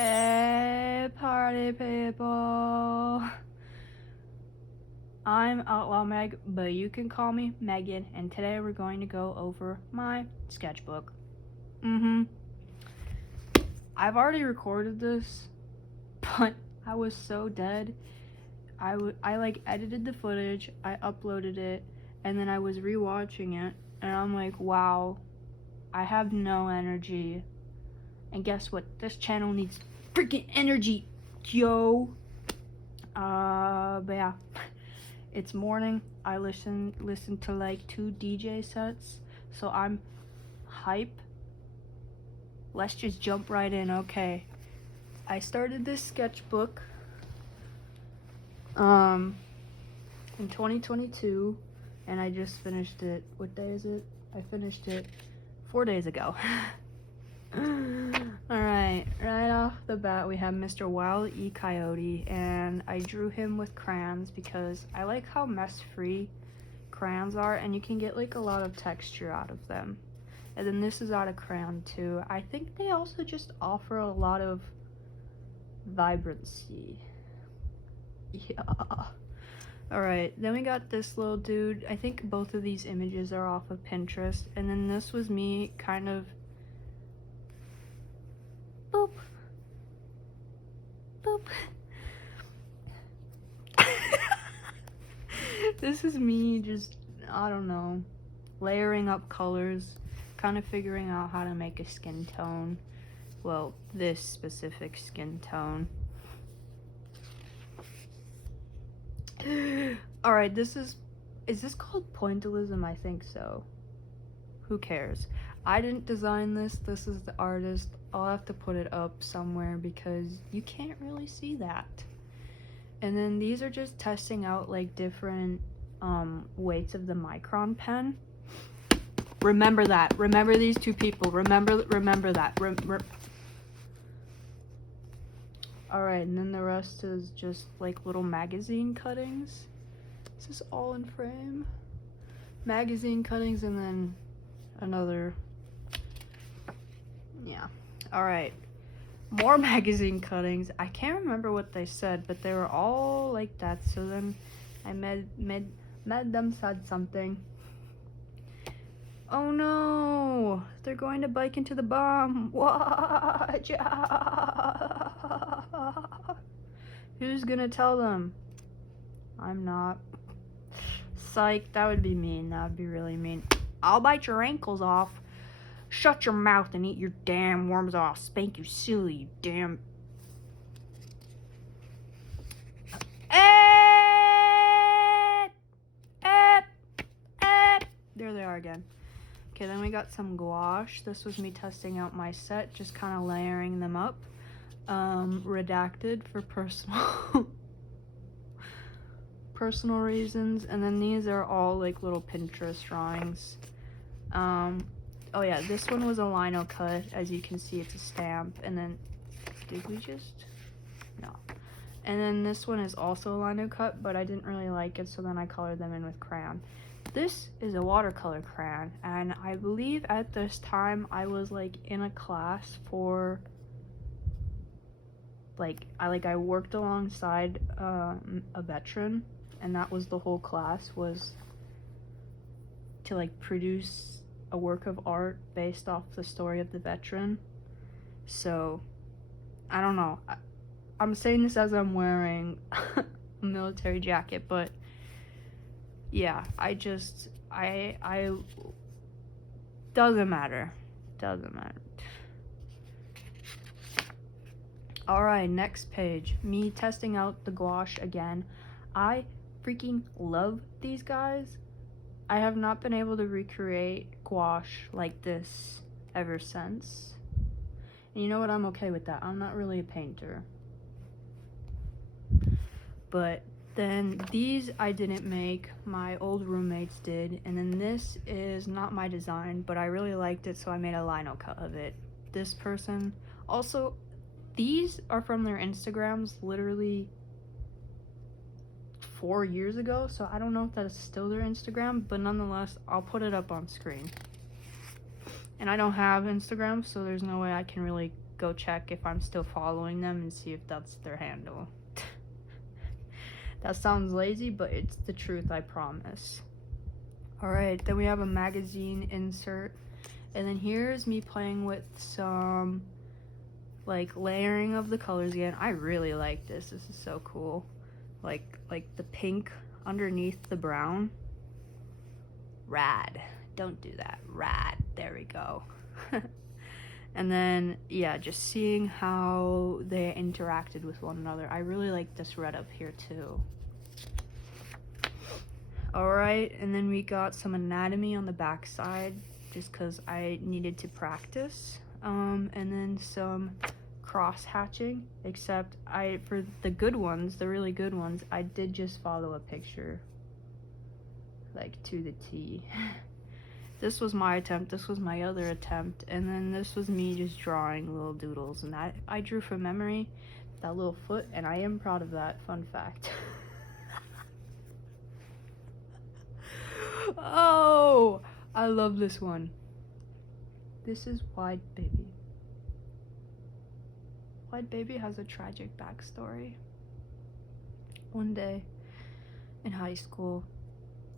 Hey, party people. I'm Outlaw Meg, but you can call me Megan, and today we're going to go over my sketchbook. I've already recorded this, but I was so dead. I like edited the footage, I uploaded it, and then I was rewatching it, and I'm like, wow, I have no energy. And guess what? This channel needs freaking energy, yo. But yeah, it's morning. I listen to like 2 DJ sets, so I'm hype. Let's just jump right in. Okay, I started this sketchbook in 2022, and I just finished it. What day is it? I finished it 4 days ago. Alright, right off the bat we have Mr. Wild E. Coyote, and I drew him with crayons because I like how mess-free crayons are, and you can get like a lot of texture out of them. And then this is out of crayon too. I think they also just offer a lot of vibrancy. Yeah. Alright, then we got this little dude. I think both of these images are off of Pinterest, and then this was me kind of boop, boop. This is me just, I don't know, layering up colors, kind of figuring out how to make a skin tone. Well, this specific skin tone. Alright, is this called pointillism? I think so. Who cares? I didn't design this. This is the artist. I'll have to put it up somewhere because you can't really see that. And then these are just testing out like different weights of the micron pen. Remember that. Remember these 2 people. Remember that. Alright, and then the rest is just like little magazine cuttings. This is all in frame. Magazine cuttings, and then another, yeah. Alright, more magazine cuttings. I can't remember what they said, but they were all like that. So then I made them said something. Oh no, they're going to bike into the bomb. Watch out. Who's gonna tell them? I'm not. Psych, that would be mean. That would be really mean. I'll bite your ankles off. Shut your mouth and eat your damn worms or I'll spank you silly, you damn. There they are again. Okay, then we got some gouache. This was me testing out my set, just kind of layering them up. Redacted for personal reasons. And then these are all like little Pinterest drawings. Oh yeah, this one was a lino cut. As you can see, it's a stamp. And then, did we just? No. And then this one is also a lino cut, but I didn't really like it, so then I colored them in with crayon. This is a watercolor crayon, and I believe at this time I was like in a class for I worked alongside a veteran, and that was the whole class, was to like produce a work of art based off the story of the veteran. So I don't know, I'm saying this as I'm wearing a military jacket, but yeah, I doesn't matter. Alright, next page. Me testing out the gouache again. I freaking love these guys. I have not been able to recreate gouache like this ever since. And you know what? I'm okay with that. I'm not really a painter. But then these I didn't make, my old roommates did, and then this is not my design, but I really liked it, so I made a lino cut of it. This person, also, these are from their Instagrams literally 4 years ago, so I don't know if that is still their Instagram, but nonetheless, I'll put it up on screen. And I don't have Instagram, so there's no way I can really go check if I'm still following them and see if that's their handle. That sounds lazy, but it's the truth, I promise. Alright, then we have a magazine insert. And then here's me playing with some like layering of the colors again. I really like this. This is so cool. Like the pink underneath the brown. Rad. Don't do that. Rad. There we go. And then, yeah, just seeing how they interacted with one another. I really like this red up here too. Alright, and then we got some anatomy on the back side, just because I needed to practice. And then some cross hatching, except for the good ones, the really good ones, I did just follow a picture, like to the T. This was my attempt, this was my other attempt, and then this was me just drawing little doodles, and I drew from memory, that little foot, and I am proud of that, fun fact. Oh, I love this one. This is Wide Baby. Wide Baby has a tragic backstory. One day in high school,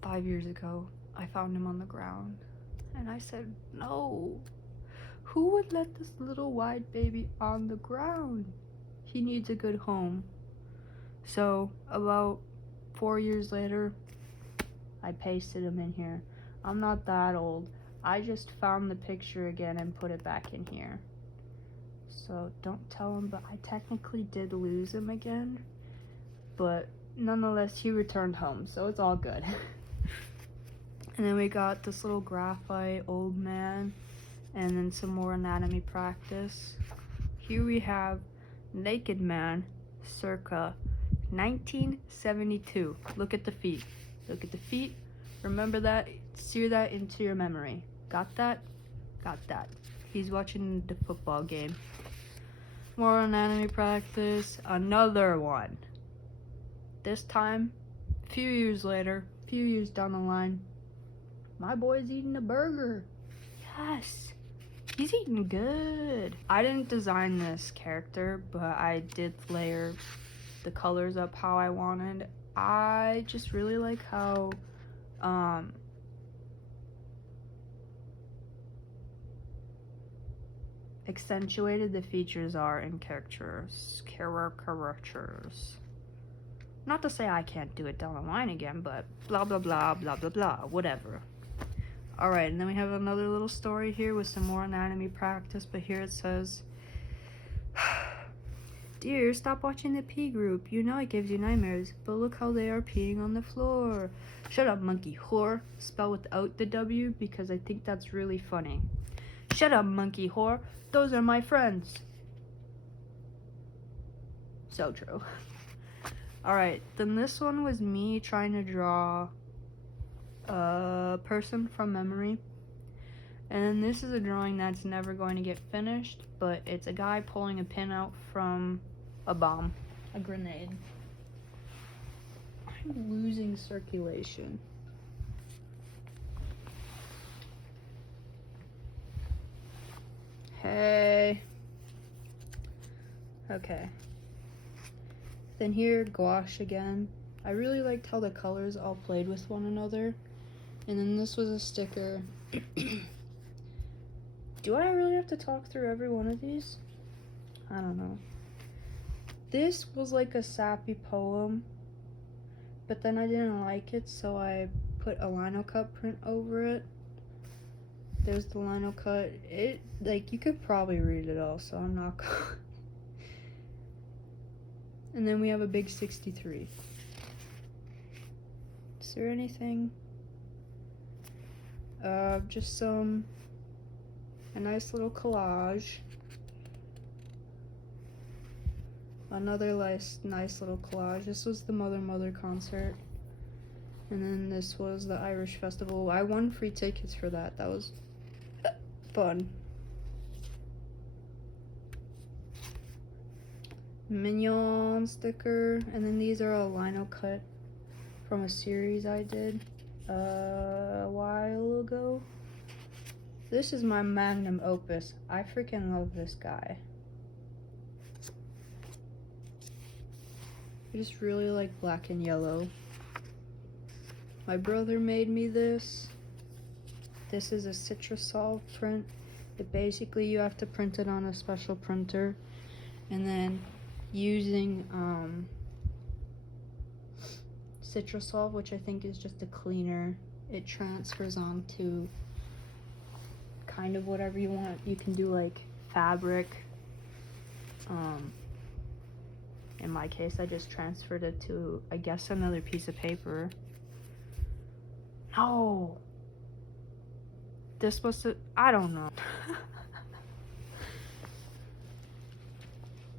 5 years ago, I found him on the ground. And I said, no, who would let this little Wide Baby on the ground? He needs a good home. So about 4 years later, I pasted him in here. I'm not that old. I just found the picture again and put it back in here. So don't tell him, but I technically did lose him again. But nonetheless, he returned home, so it's all good. And then we got this little graphite old man, and then some more anatomy practice. Here we have Naked Man, circa 1972. Look at the feet. Look at the feet. Remember that. Sear that into your memory. Got that? Got that. He's watching the football game. More anatomy practice. Another one. This time, a few years later, a few years down the line, my boy's eating a burger. Yes. He's eating good. I didn't design this character, but I did layer the colors up how I wanted. I just really like how accentuated the features are in characters. Not to say I can't do it down the line again, but blah blah blah blah blah blah, whatever. Alright, and then we have another little story here with some more anatomy practice, but here it says, dear, stop watching the pee group. You know it gives you nightmares, but look how they are peeing on the floor. Shut up, monkey whore. Spell without the W because I think that's really funny. Shut up, monkey whore. Those are my friends. So true. Alright, then this one was me trying to draw a person from memory. And then this is a drawing that's never going to get finished, but it's a guy pulling a pin out from a bomb, a grenade. I'm losing circulation. Hey. Okay. Then here, gouache again. I really liked how the colors all played with one another. And then this was a sticker. Do I really have to talk through every one of these? I don't know. This was like a sappy poem, but then I didn't like it, so I put a lino cut print over it. There's the lino cut. It, like, you could probably read it all, so I'm not gonna. And then we have a big 63. Is there anything? Just a nice little collage. Another nice little collage. This was the Mother concert. And then this was the Irish Festival. I won free tickets for that. That was fun. Mignon sticker. And then these are a lino cut from a series I did a while ago. This is my magnum opus. I freaking love this guy. I just really like black and yellow. My brother made me this. This is a Citrusol print. Basically you have to print it on a special printer, and then using Citrusol, which I think is just a cleaner, it transfers onto kind of whatever you want. You can do like fabric. In my case, I just transferred it to, I guess, another piece of paper. No! This was I don't know.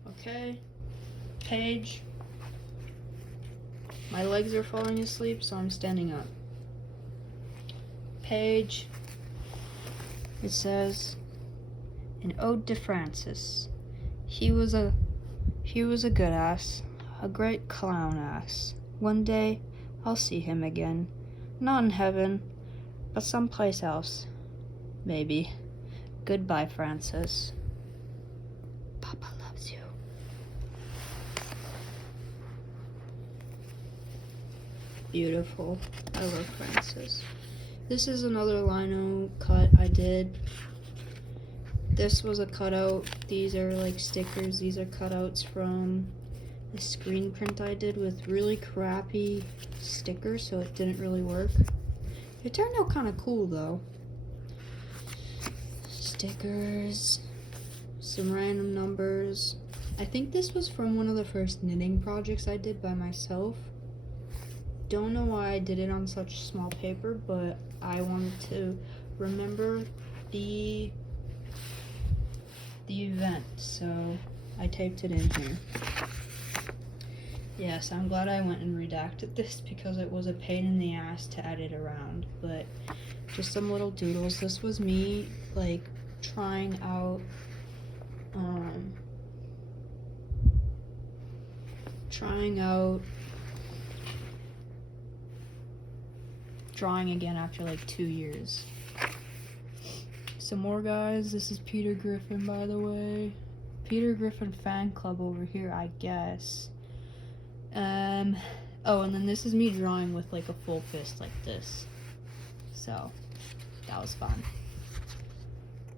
Okay. Page. My legs are falling asleep, so I'm standing up. Page. It says, an ode to Francis. He was a good ass, a great clown ass. One day, I'll see him again. Not in heaven, but someplace else. Maybe. Goodbye, Francis. Papa loves you. Beautiful. I love Francis. This is another lino cut I did. This was a cutout. These are like stickers. These are cutouts from the screen print I did with really crappy stickers, so it didn't really work. It turned out kind of cool though. Stickers, some random numbers. I think this was from one of the first knitting projects I did by myself. Don't know why I did it on such small paper, but I wanted to remember the event, so I typed it in here. Yes, I'm glad I went and redacted this because it was a pain in the ass to edit around, but just some little doodles. This was me like trying out drawing again after like 2 years. Some more guys. This is Peter Griffin, by the way. Peter Griffin fan club over here, I guess. Oh, and then this is me drawing with like a full fist like this. So, that was fun.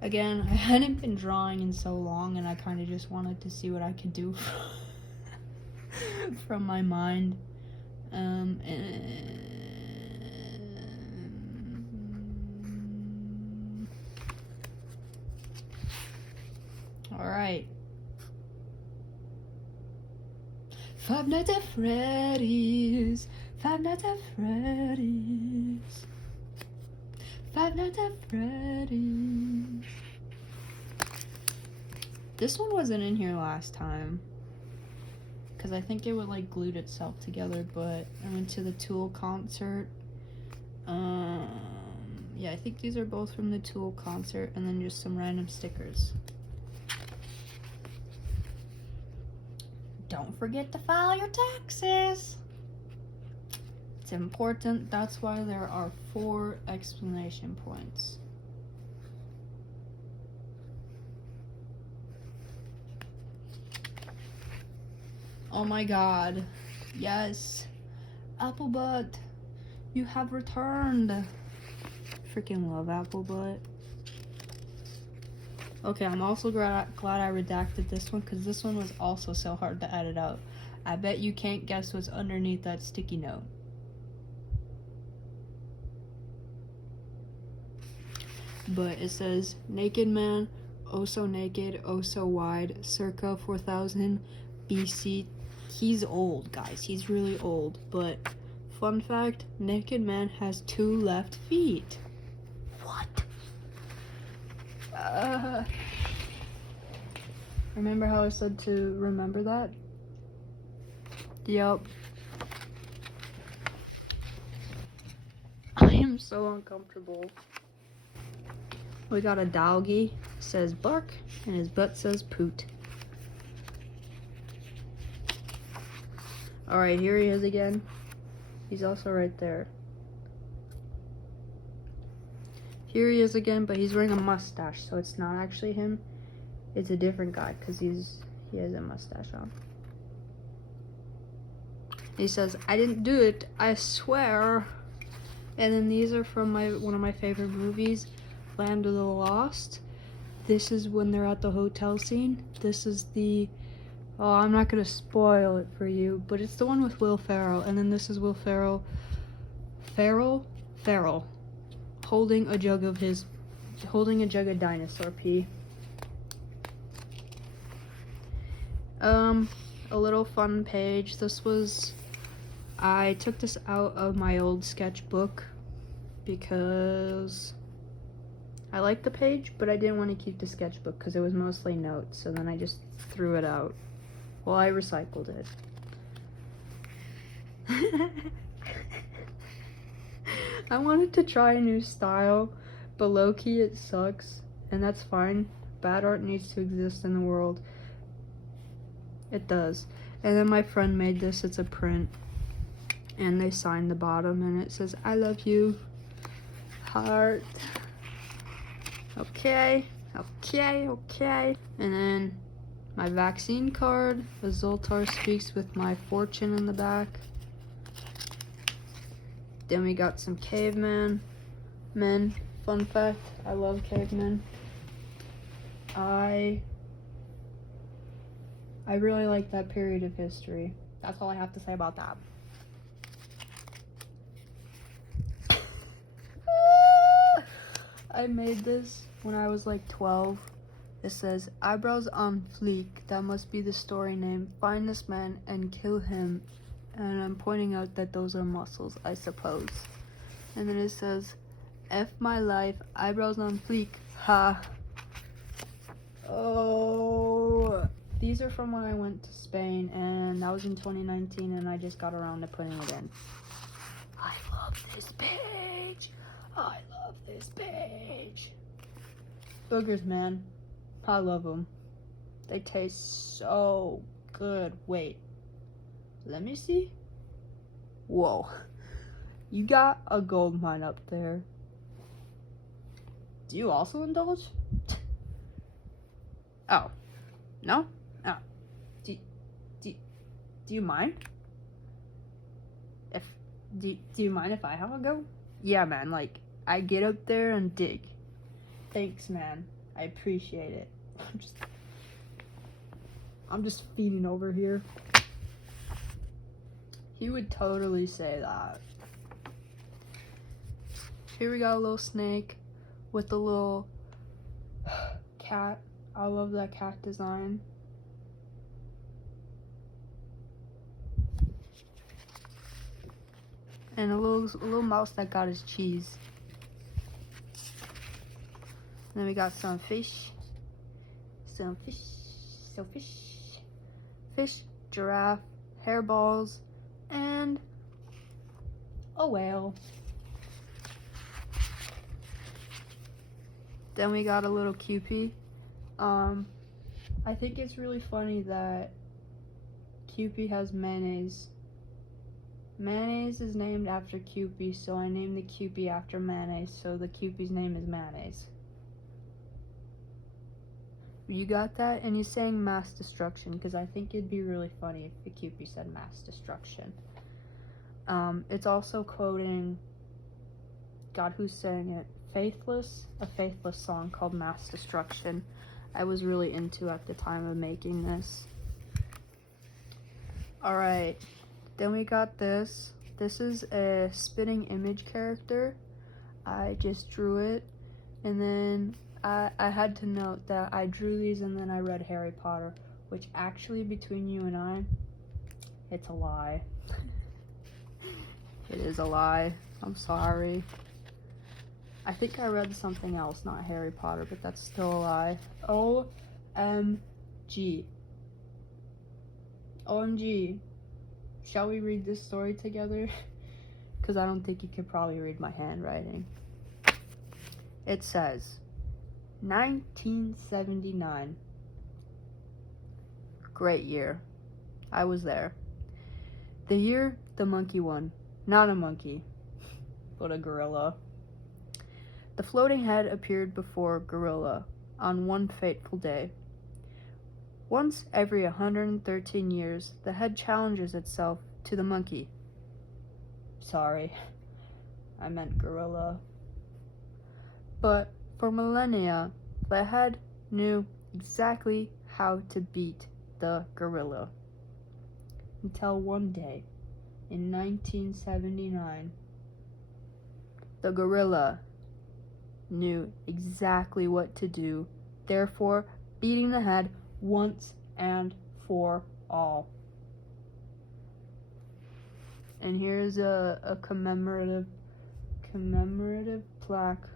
Again, I hadn't been drawing in so long, and I kind of just wanted to see what I could do from my mind. Alright. Five Nights at Freddy's. Five Nights at Freddy's. Five Nights at Freddy's. This one wasn't in here last time, because I think it would like glued itself together, but I went to the Tool concert. Yeah, I think these are both from the Tool concert, and then just some random stickers. Don't forget to file your taxes. It's important. That's why there are 4 exclamation points. Oh my god. Yes. Applebutt, you have returned. Freaking love Applebutt. Okay, I'm also glad I redacted this one, because this one was also so hard to edit out. I bet you can't guess what's underneath that sticky note. But it says, naked man, oh so naked, oh so wide, circa 4000 BC. He's old, guys. He's really old. But, fun fact, naked man has 2 left feet. What? Remember how I said to remember that? Yep. I am so uncomfortable. We got a doggy, says bark, and his butt says poot. Alright, here he is again. He's also right there. Here he is again, but he's wearing a mustache, so it's not actually him. It's a different guy, because he has a mustache on. He says, "I didn't do it, I swear." And then these are from one of my favorite movies, Land of the Lost. This is when they're at the hotel scene. This is the, oh, I'm not gonna spoil it for you, but it's the one with Will Ferrell. And then this is Will Ferrell, holding a jug of dinosaur pee. A little fun page. I took this out of my old sketchbook because I liked the page, but I didn't want to keep the sketchbook because it was mostly notes, so then I just threw it out. Well, I recycled it. I wanted to try a new style, but low-key it sucks, and that's fine. Bad art needs to exist in the world. It does. And then my friend made this. It's a print. And they signed the bottom, and it says, "I love you. Heart." Okay. And then my vaccine card. The Zoltar speaks with my fortune in the back. Then we got some cavemen. Fun fact, I love cavemen. I really like that period of history. That's all I have to say about that. I made this when I was like 12. It says, "Eyebrows on fleek, that must be the story name. Find this man and kill him." And I'm pointing out that those are muscles, I suppose. And then it says, "F my life, eyebrows on fleek, ha." Oh, these are from when I went to Spain, and that was in 2019, and I just got around to putting it in. I love this page. Boogers, man. I love them. They taste so good. Wait. Let me see. Whoa. You got a gold mine up there. Do you also indulge? Oh. No? Oh. Do you mind? Do you mind if I have a go? Yeah, man, like, I get up there and dig. Thanks, man. I appreciate it. I'm just feeding over here. He would totally say that. Here we got a little snake with a little cat. I love that cat design. And a little mouse that got his cheese. Then we got some fish, giraffe, hairballs, and a whale. Then we got a little Kewpie. I think it's really funny that Kewpie has mayonnaise. Mayonnaise is named after Kewpie, so I named the Kewpie after mayonnaise, so the Kewpie's name is mayonnaise. You got that? And he's saying mass destruction, because I think it'd be really funny if the Kewpie said mass destruction. It's also quoting, God, who's saying it? Faithless? A Faithless song called Mass Destruction. I was really into at the time of making this. Alright, then we got this. This is a spitting image character. I just drew it, and then I had to note that I drew these and then I read Harry Potter, which actually, between you and I, it's a lie. It is a lie. I'm sorry. I think I read something else, not Harry Potter, but that's still a lie. OMG. OMG. Shall we read this story together? Because I don't think you could probably read my handwriting. It says, 1979. Great year. I was there. The year the monkey won. Not a monkey, but a gorilla. The floating head appeared before gorilla on one fateful day. Once every 113 years, the head challenges itself to the monkey. Sorry, I meant gorilla. But for millennia, the head knew exactly how to beat the gorilla. Until one day, in 1979, the gorilla knew exactly what to do, therefore beating the head once and for all. And here's a commemorative plaque.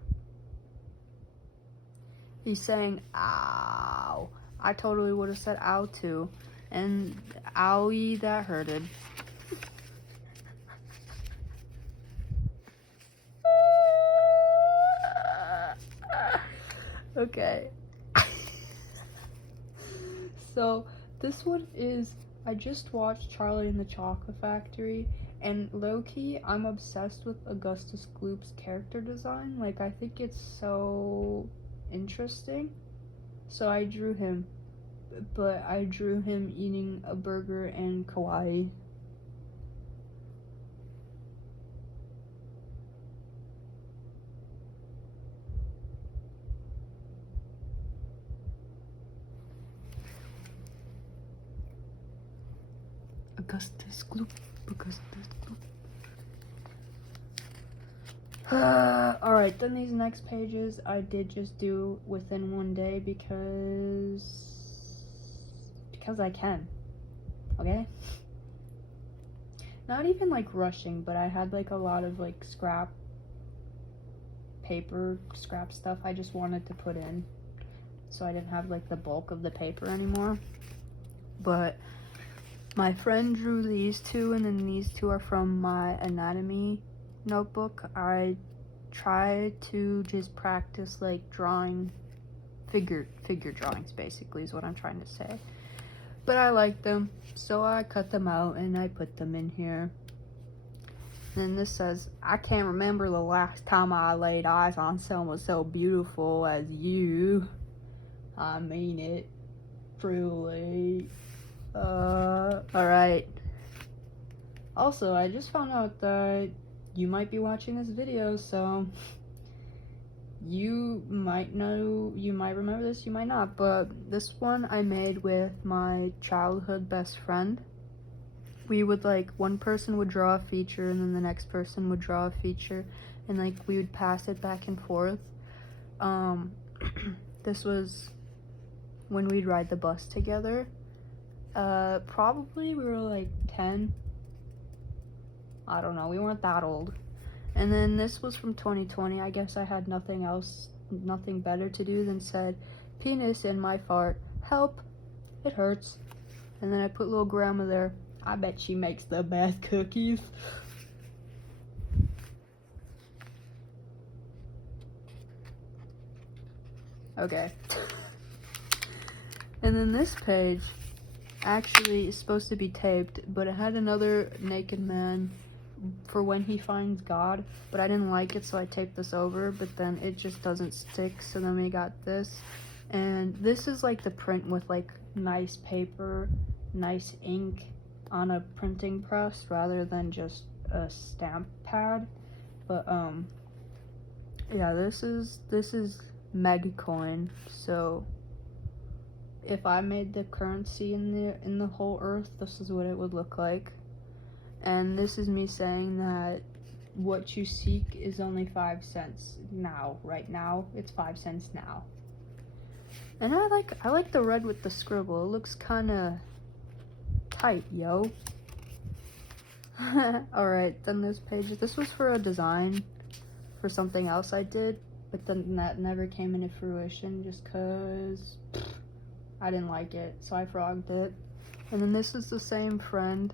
He's saying, ow. I totally would have said ow too. And owie, that hurted. Okay. So, this one is, I just watched Charlie and the Chocolate Factory, and low-key, I'm obsessed with Augustus Gloop's character design. Like, I think it's so interesting. So I drew him, but I drew him eating a burger in Kauai. Augustus Gloop, Augustus Gloop. Alright, then these next pages I did just do within one day because I can. Okay? Not even like rushing, but I had like a lot of like scrap stuff I just wanted to put in, so I didn't have like the bulk of the paper anymore. But my friend drew these two, and then these two are from my anatomy notebook. I try to just practice like drawing figure drawings, basically is what I'm trying to say. But I like them, so I cut them out and I put them in here. Then this says, I can't remember the last time I laid eyes on someone so beautiful as you. I mean it, truly. Alright. Also, I just found out that you might be watching this video, so you might remember this, you might not, but this one I made with my childhood best friend. We would like, one person would draw a feature and then the next person would draw a feature, and like we would pass it back and forth. This was when we'd ride the bus together. Probably we were like 10. I don't know, we weren't that old. And then this was from 2020. I guess I had nothing better to do than said, penis in my fart, help, it hurts. And then I put little grandma there. I bet she makes the best cookies. Okay. And then this page actually is supposed to be taped, but it had another naked man for when he finds God, but I didn't like it, so I taped this over, but then it just doesn't stick, so then we got this. And this is like the print with like nice paper, nice ink on a printing press rather than just a stamp pad. But yeah, this is Megacoin. So if I made the currency in the whole earth, this is what it would look like. And this is me saying that what you seek is only 5 cents now. Right now, it's 5 cents now. And I like the red with the scribble. It looks kind of tight, yo. Alright, then this page. This was for a design for something else I did, but then that never came into fruition just because I didn't like it, so I frogged it. And then this is the same friend.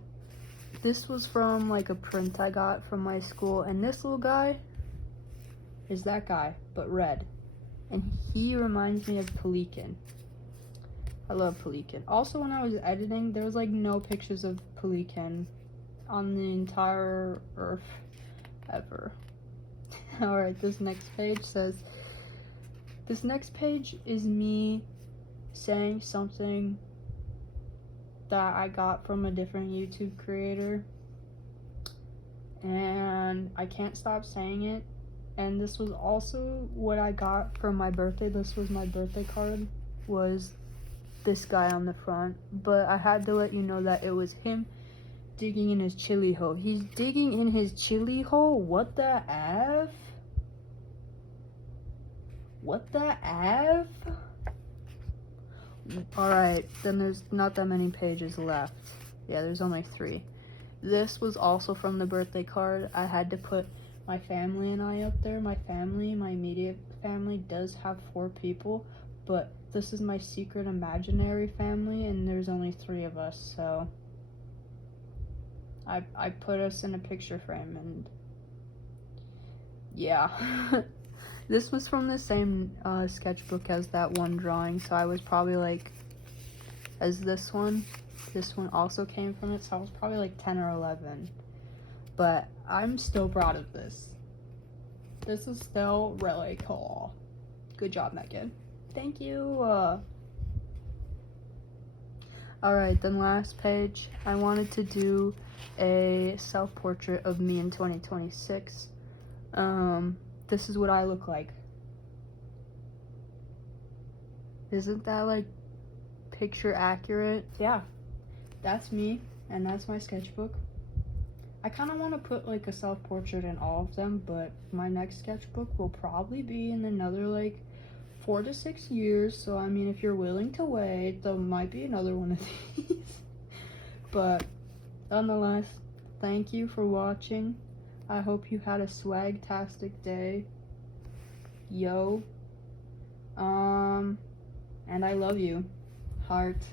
This was from like a print I got from my school, and this little guy is that guy, but red. And he reminds me of Pelican. I love Pelican. Also, when I was editing, there was like no pictures of Pelican on the entire earth ever. Alright, this next page is me saying something that I got from a different YouTube creator. and I can't stop saying it. And this was also what I got for my birthday. This was my birthday card, was this guy on the front. But I had to let you know that it was him digging in his chili hole. He's digging in his chili hole? What the F? What the F? Alright, then there's not that many pages left. Yeah, there's only 3. This was also from the birthday card. I had to put my family and I up there. My family, my immediate family, does have 4 people, but this is my secret imaginary family, and there's only 3 of us, so I put us in a picture frame, and yeah. This was from the same sketchbook as that one drawing, so I was probably like, as this one also came from it, so I was probably like 10 or 11. But I'm still proud of this. This is still really cool. Good job, Megan. Thank you. Alright, then last page. I wanted to do a self-portrait of me in 2026. This is what I look like. Isn't that like picture accurate? Yeah, that's me, and that's my sketchbook. I kind of want to put like a self-portrait in all of them, but my next sketchbook will probably be in another like 4 to 6 years. So I mean, if you're willing to wait, there might be another one of these. But nonetheless, thank you for watching. I hope you had a swag-tastic day. Yo. And I love you. Heart.